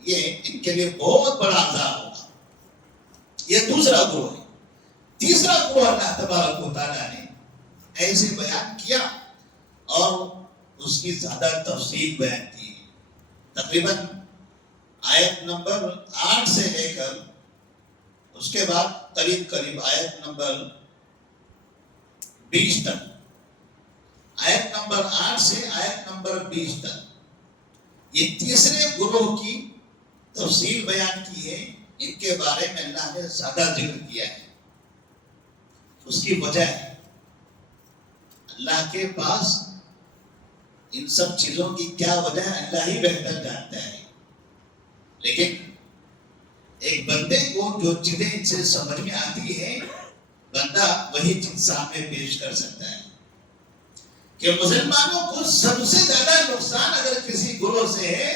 یہ ان کے لیے بہت بڑا عذاب ہوگا. یہ دوسرا گروہ ہے. تیسرا گروہ اللہ تبارک و تعالیٰ نے ایسے بیان کیا اور اس کی زیادہ تفصیل بیان کی. تقریباً آیت نمبر 8 سے لے کر اس کے بعد قریب آیت نمبر 20 تک، آیت نمبر 8 سے آیت نمبر 20 تک یہ تیسرے گروہ کی تفصیل بیان کی ہے. ان کے بارے میں اللہ نے زیادہ ذکر کیا ہے. اس کی وجہ ہے اللہ کے پاس ان سب چیزوں کی کیا وجہ ہے اللہ ہی بہتر جانتا ہے. لیکن ایک بندے کو جو چیزیں ان سے سمجھ میں آتی ہے، بندہ وہی چیز سامنے پیش کر سکتا ہے. کہ مسلمانوں کو سب سے زیادہ نقصان اگر کسی گروہ سے ہے،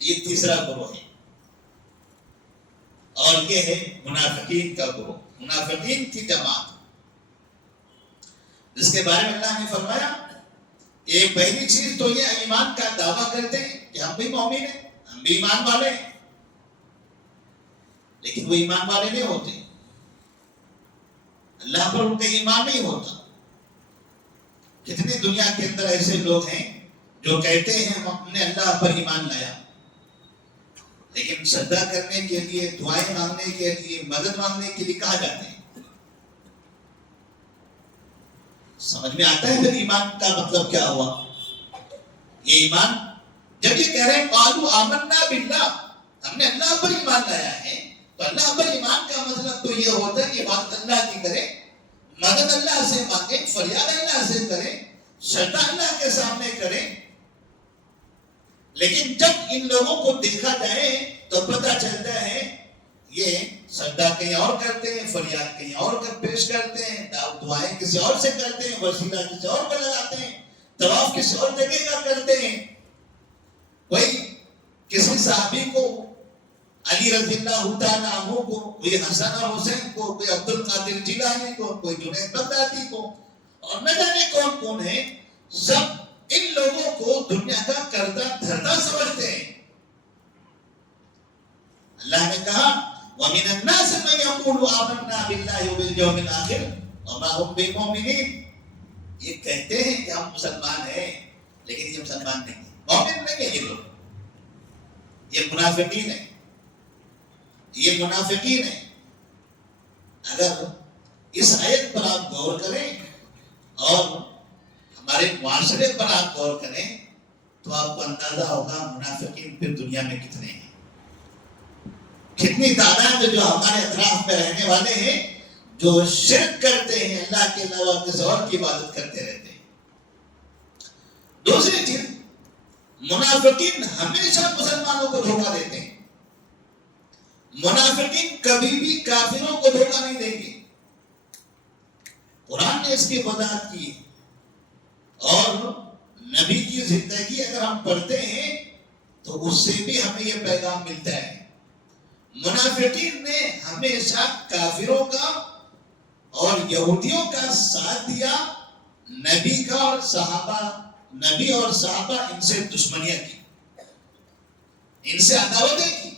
یہ تیسرا گروہ ہے، اور یہ ہے منافقین کا گروہ، منافقین کی جماعت، جس کے بارے میں اللہ نے فرمایا کہ پہلی چیز تو یہ ایمان کا دعویٰ کرتے ہیں کہ ہم بھی مومن ہیں، ہم بھی ایمان والے ہیں، لیکن وہ ایمان والے نہیں ہوتے. اللہ پر ان کا ایمان نہیں ہوتا. کتنی دنیا کے اندر ایسے لوگ ہیں جو کہتے ہیں ہم نے اللہ پر ایمان لایا، لیکن سجدہ کرنے کے لیے، دعائیں مانگنے کے لیے، مدد مانگنے کے لیے کہاں جاتے ہیں؟ سمجھ میں آتا ہے پھر ایمان کا مطلب کیا ہوا؟ یہ ایمان جب یہ کہہ رہے ہیں قالوا آمنا باللہ، ہم نے اللہ پر ایمان لایا ہے، تو اللہ پر ایمان کا مطلب تو یہ ہوتا ہے کہ عبادت اللہ کی کریں، مدد اللہ سے مانگیں، فریاد اللہ سے کریں، سجدہ اللہ کے سامنے کریں. لیکن جب ان لوگوں کو دیکھا جائے تو پتہ چلتا ہے یہ سجدہ کہیں اور کرتے ہیں، فریاد کہیں اور پیش کرتے ہیں، دعائیں کسی اور سے کرتے ہیں، وسیلہ کسی اور پر لگاتے ہیں، طواف کسی اور جگہ کا کرتے ہیں. کوئی کسی صحابی کو، علی رضی اللہ تعالیٰ عنہ کو، کوئی حسن اور حسین کو، کوئی عبد القادر جیلانی کو، کوئی جنید بغدادی کو، اور نہ جانے کون کون ہے، سب ان لوگوں کو دنیا کا کردہ دھردہ سمجھتے ہیں. اللہ نے کہا وَمِنَ النَّاسِ مَن يَقُولُ آمَنَّا بِاللَّهِ وَبِالْيَوْمِ الْآخِرِ وَمَا هُمْ بِمُؤْمِنِينَ. یہ کہتے ہیں کہ ہم مسلمان ہیں، لیکن یہ مسلمان نہیں ہیں، مومن نہیں ہیں. یہ لوگ یہ منافقین ہیں، یہ منافقین ہیں. اگر اس آیت پر آپ غور کریں اور ہمارے معاشرے پر آپ غور کریں تو آپ کو اندازہ ہوگا منافقین پھر دنیا میں کتنے ہیں. کتنی تعداد جو ہمارے اطراف میں رہنے والے ہیں جو شرک کرتے ہیں، اللہ کے علاوہ کسی اور کی عبادت کرتے رہتے ہیں. دوسری چیز، منافقین ہمیشہ مسلمانوں کو دھوکہ دیتے ہیں. منافقین کبھی بھی کافروں کو دھوکہ نہیں دیں گے. قرآن نے اس کی وضاحت کی، اور نبی کی زندگی اگر ہم پڑھتے ہیں تو اس سے بھی ہمیں یہ پیغام ملتا ہے. منافقین نے ہمیشہ کافروں کا اور یہودیوں کا ساتھ دیا، نبی کا اور صحابہ، نبی اور صحابہ ان سے دشمنیاں کی، ان سے عداوتیں کی،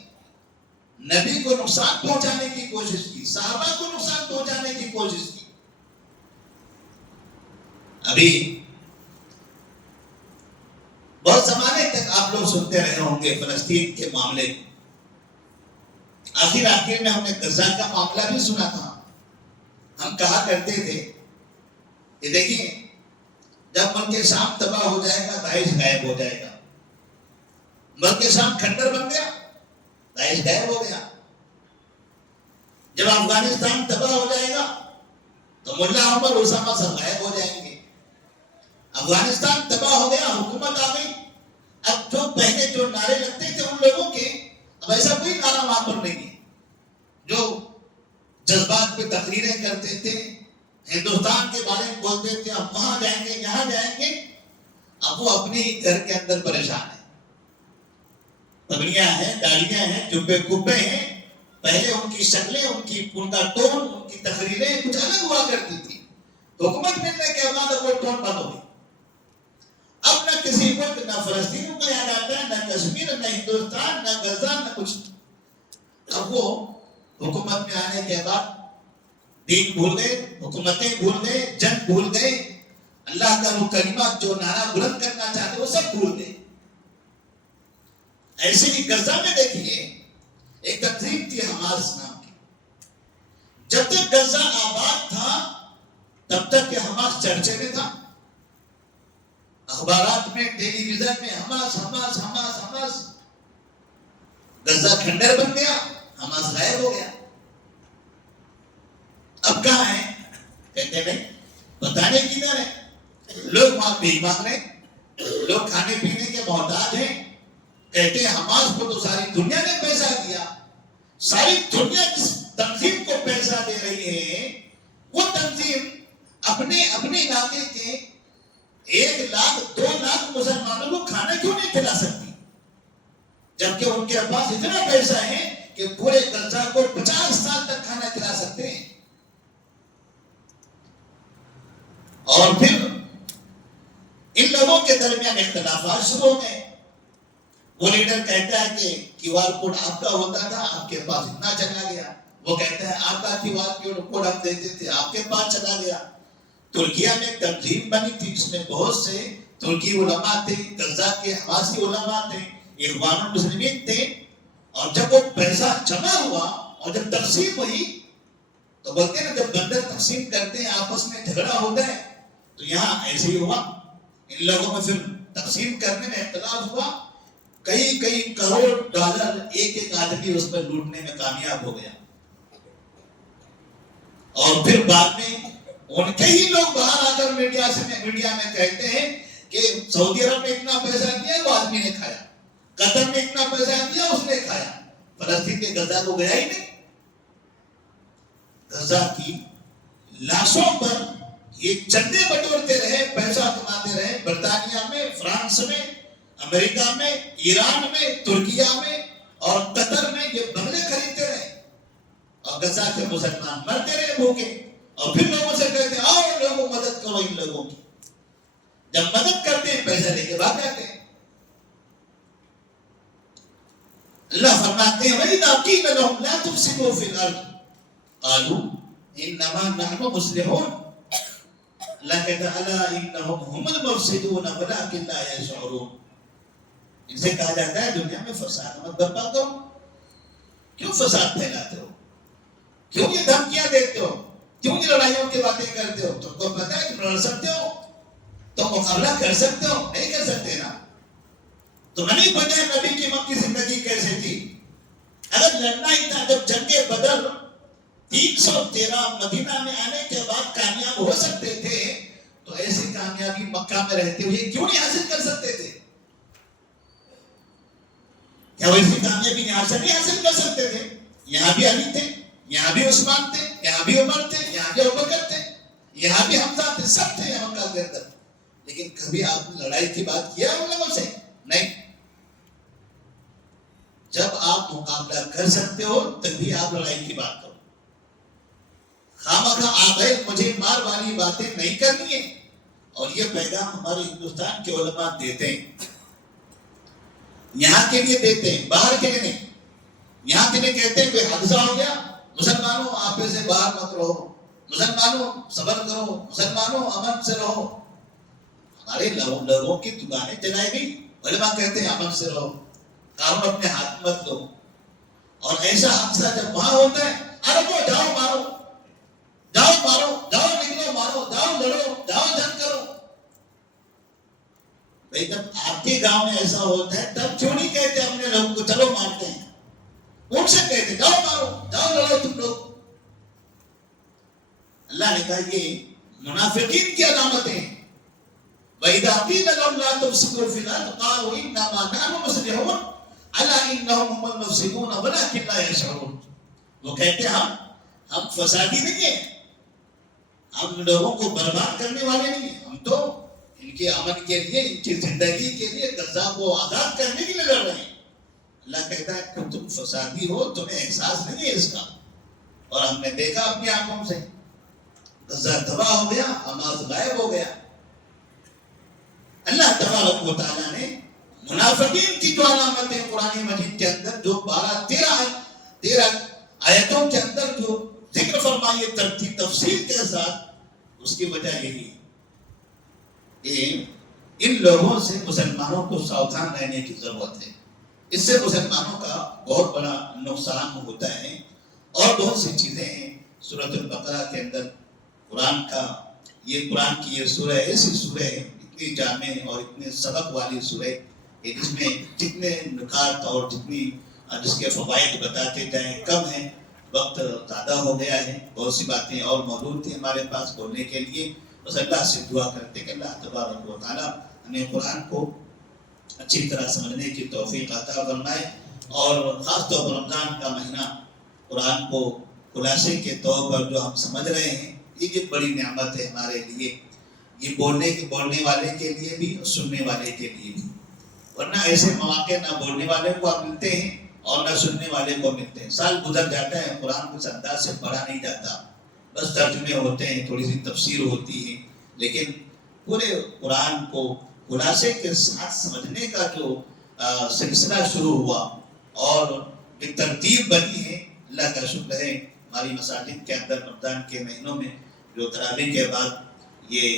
نبی کو نقصان پہنچانے کی کوشش کی، صحابہ کو نقصان پہنچانے کی کوشش کی. ابھی بہت زمانے تک آپ لوگ سنتے رہے ہوں گے فلسطین کے معاملے میں. آخر میں ہم نے غزہ کا معاملہ بھی سنا تھا. ہم کہا کرتے تھے کہ دیکھیے جب ملک شام تباہ ہو جائے گا داعش غائب ہو جائے گا. ملک شام کھنڈر بن گیا، داعش غائب ہو گیا. جب افغانستان تباہ ہو جائے گا تو ملا عمر اسامہ سب غائب ہو جائیں گے. افغانستان تباہ ہو گیا، حکومت آ گئی. اب جو پہلے جو نعرے لگتے تھے کوئی نعرہ وہاں پر نہیں ہے. جو جذبات پہ تقریریں کرتے تھے, ہندوستان کے بارے میں بولتے تھے, اب وہاں جائیں گے یہاں جائیں گے, اب وہ اپنے ہی گھر کے اندر پریشان ہیں. پگڑیاں ہیں, داڑیاں ہیں, جبے کبے ہیں. پہلے ان کی شکلیں, ان کا ٹون, ان کی تقریریں کچھ الگ ہوا کرتی تھی. حکومت ملنے کے بعد وہ ٹون بند ہو گئی. اب نہ کسی ملک, نہ فلسطین کو یاد آتا ہے, نہ کشمیر, نہ ہندوستان, نہ غزہ, نہ کچھ. اب وہ حکومت میں آنے کے بعد دین بھول گئے, حکومتیں بھول گئے, جنگ بھول گئے, اللہ کا وہ کلمات جو نعرہ بلند کرنا چاہتے وہ سب بھول گئے. ایسے ہی غزہ میں دیکھیے ایک تنظیم تھی حماس نام کی. جب تک غزہ آباد تھا تب تک یہ حماس چرچے میں تھا, اخبارات میں, ٹیلی ویژن میں Hamas Hamas Hamas Hamas. Gaza کھنڈر بن گیا, حماس غائب ہو گیا. اب کہاں ہے کہتے نہیں, پتہ نہیں کدھر ہے. لوگ وہاں بھیک مانگ رہے, لوگ کھانے پینے کے محتاج ہیں. کہتے ہیں حماس کو تو ساری دنیا نے پیسہ دیا. ساری دنیا جس تنظیم کو پیسہ دے رہی ہے, وہ تنظیم اپنے علاقے کے 1 لاکھ 2 لاکھ مسلمانوں کو کھانا کیوں نہیں کھلا سکتی, جبکہ ان کے پاس اتنا پیسہ ہے کہ پورے غزہ کو 50 سال تک کھانا کھلا سکتے ہیں. اور پھر ان لوگوں کے درمیان اختلافات شروع ہو گئے. وہ لیڈر کہتا ہے کہ کیو آر کوڈ آپ کا ہوتا تھا, آپ کے پاس اتنا چلا گیا. وہ کہتا ہے آپ کا کیو آر کوڈ ہم دیتے تھے, آپ کے پاس چلا گیا. ترکیہ میں ایک تنظیم بنی تھی جس میں بہت سے ترکی علماء تھے, غزہ کے حماسی علماء تھے, اخوان المسلمین تھے. اور جب وہ پیسہ جمع ہوا اور جب تقسیم ہوئی تو بولتے ہیں نا, جب بندر تقسیم کرتے ہیں آپس میں جھگڑا ہوتا ہے, تو یہاں ایسے ہی ہوا. ان لوگوں میں پھر تقسیم کرنے میں اختلاف ہوا. کئی کروڑ ڈالر ایک آدمی اس پر لوٹنے میں کامیاب ہو گیا. اور پھر بعد میں ان کے ہی لوگ باہر آ کر میڈیا میں کہتے ہیں کہ سعودی عرب نے اتنا پیسہ دیا, وہ آدمی نے کھایا. قطر نے اتنا پیسہ دیا, اس نے کھایا. فلسطین کے غزہ کو گیا ہی نہیں. غزہ کی لاشوں پر یہ چندے بٹورتے رہے, پیسہ کماتے رہے. برطانیہ میں, فرانس میں, امریکہ میں, ایران میں, ترکیہ میں اور قطر میں یہ بنگلے خریدتے رہے. اور غزہ کے مسلمان مرتے رہے بھوکے. اور پھر لوگوں سے کہتے ہیں آؤ لوگوں مدد کرو ان لوگوں کی. جب مدد کرتے ہیں پیسہ لے کے بھاگ جاتے ہیں. اللہ فرماتے ہیں وَإِذَا قِيلَ لَهُمْ لَا تُفْسِدُوا فِي الْأَرْضِ قَالُوا إِنَّمَا نَحْنُ مُصْلِحُونَ. اللہ کہتا ہے الا انہم هم المفسدون ولكن لا يشعرون. ان سے کہا جاتا ہے دنیا میں فساد مت برپا کرو. کیوں فساد پھیلاتے ہو, کیوں یہ دھمکیاں دیتے ہو, کیوں یہ لڑائیوں کی باتیں کرتے ہو؟ تم کو پتا ہے تم لڑ سکتے ہو, تم مقابلہ کر سکتے ہو, نہیں کر سکتے نا. تمہیں نہیں پتا ہے نبی کی مکی زندگی کیسے تھی. اگر لڑنا ہی تھا, جب جنگ بدر 313 مدینہ میں آنے کے بعد کامیاب ہو سکتے تھے, تو ایسی کامیابی مکہ میں رہتے ہوئے کیوں نہیں حاصل کر سکتے تھے؟ کیا وہ ایسی کامیابی یہاں سے نہیں حاصل کر سکتے تھے؟ یہاں بھی علی تھے, یہاں بھی عثمان تھے, یہاں بھی عمر تھے, یہاں بھی ابوبکر تھے, یہاں بھی حمزہ تھے, سب تھے یہاں مکہ کے اندر. لیکن کبھی آپ نے لڑائی کی بات کیا ان لوگوں سے؟ نہیں. جب آپ مقابلہ کر سکتے ہو تبھی آپ لڑائی کی بات کرو. خامخواہ آ گئے مجھے مار والی باتیں نہیں کرنی ہے. اور یہ پیغام ہمارے ہندوستان کے علماء دیتے ہیں, یہاں کے لیے دیتے ہیں, باہر کے لیے نہیں. یہاں کے لیے کہتے ہیں کوئی حادثہ ہو گیا, مسلمانوں آپے سے باہر مت رہو, مسلمانوں صبر کرو, مسلمانوں امن سے رہو. ہمارے لوگوں کی دکانیں جلائی گئی, علماء کہتے ہیں امن سے رہو, قانون اپنے ہاتھ میں مت لو. اور ایسا حادثہ جب وہاں ہوتا ہے, ارے وہ جاؤ مارو, جاؤ مارو, جاؤ نکلو مارو, جاؤ لڑو, جاؤ جنگ کرو. بھئی جب آپ کے گاؤں میں ایسا ہوتا ہے تب کیوں نہیں کہتے اپنے لوگوں کو چلو مارتے ہیں؟ ان سے کہتے جاؤ مارو, جاؤ لڑو تم لوگ. اللہ نے کہا یہ منافقین کی علامتیں ہیں. وَإِذَا قِيلَ لَهُمْ لَا تُفْسِدُوا فِي الْأَرْضِ قَالُوا إِنَّمَا نَحْنُ مُصْلِحُونَ. الا انهم هم المفسدون ولكن لا يشعرون. وہ کہتے ہیں ہم فسادی نہیں ہیں، ہم لوگوں کو برباد کرنے والے نہیں ہیں، ہم تو ان کے امن کے لیے، ان کی زندگی کے لیے غزہ کو آزاد کرنے کے لیے لڑ رہے ہیں. اللہ کہتا ہے کہ تم فسادی ہو، تمہیں احساس نہیں ہے اس کا. اور ہم نے دیکھا اپنی آنکھوں سے، غزہ تباہ ہو گیا، حماس غائب ہو گیا. اللہ تبارک و تعالیٰ نے منافقین کی جو علامتیں قرآن مجید کے اندر جو 13 آیتوں کے اندر جو ذکر فرمائی ہے ترتیب تفصیل کے ساتھ، اس کی وجہ یہی ہے کہ ان لوگوں سے مسلمانوں کو ساودھان رہنے کی ضرورت ہے. اس سے مسلمانوں کا بہت بڑا نقصان ہوتا ہے. اور بہت سی چیزیں ہیں سورۃ البقرہ کے اندر. قرآن کی یہ سورہ ایسی سورہ ہے، اتنی جامع اور اتنے سبق والی سورہ کہ جس میں جتنے نکات اور جس کے فوائد بتاتے جائیں کم ہیں. وقت زیادہ ہو گیا ہے، بہت سی باتیں اور موجود تھیں ہمارے پاس بولنے کے لیے. بس اللہ سے دعا کرتے کہ اللہ تبارک و تعالیٰ ہمیں قرآن کو اچھی طرح سمجھنے کی توفیق عطا فرمائے. اور خاص طور پر رمضان کا مہینہ قرآن کو خلاصے کے طور پر جو ہم سمجھ رہے ہیں، یہ بڑی نعمت ہے ہمارے لیے، یہ بولنے والے کے لیے بھی اور سننے والے کے لیے بھی. ورنہ ایسے مواقع نہ بولنے والے کو آپ ملتے ہیں اور نہ سننے والے کو ملتے ہیں. سال گزر جاتا ہے، قرآن کو انداز سے پڑھا نہیں جاتا، بس ترجمے ہوتے ہیں، تھوڑی سی تفسیر ہوتی ہے. لیکن پورے قرآن کو خلاصے کے ساتھ سمجھنے کا جو سلسلہ شروع ہوا اور ایک ترتیب بنی ہے، اللہ کا شکر ہے. ہماری مساجد کے اندر رمضان کے مہینوں میں جو تراویح کے بعد یہ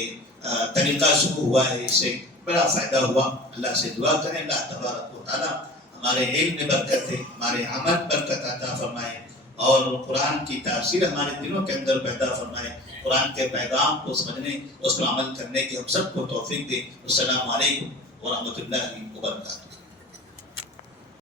طریقہ شروع ہوا ہے، اس سے بڑا فائدہ ہوا. اللہ سے دعا کریں اللہ تبارک و تعالیٰ ہمارے علم میں برکت ہے، ہمارے عمل برکت عطا فرمائے اور قرآن کی تاثیر ہمارے دلوں کے اندر پیدا فرمائے. قرآن کے پیغام کو سمجھنے، اس پر عمل کرنے کی ہم سب کو توفیق دے. السلام علیکم ورحمۃ اللہ وبرکاتہ.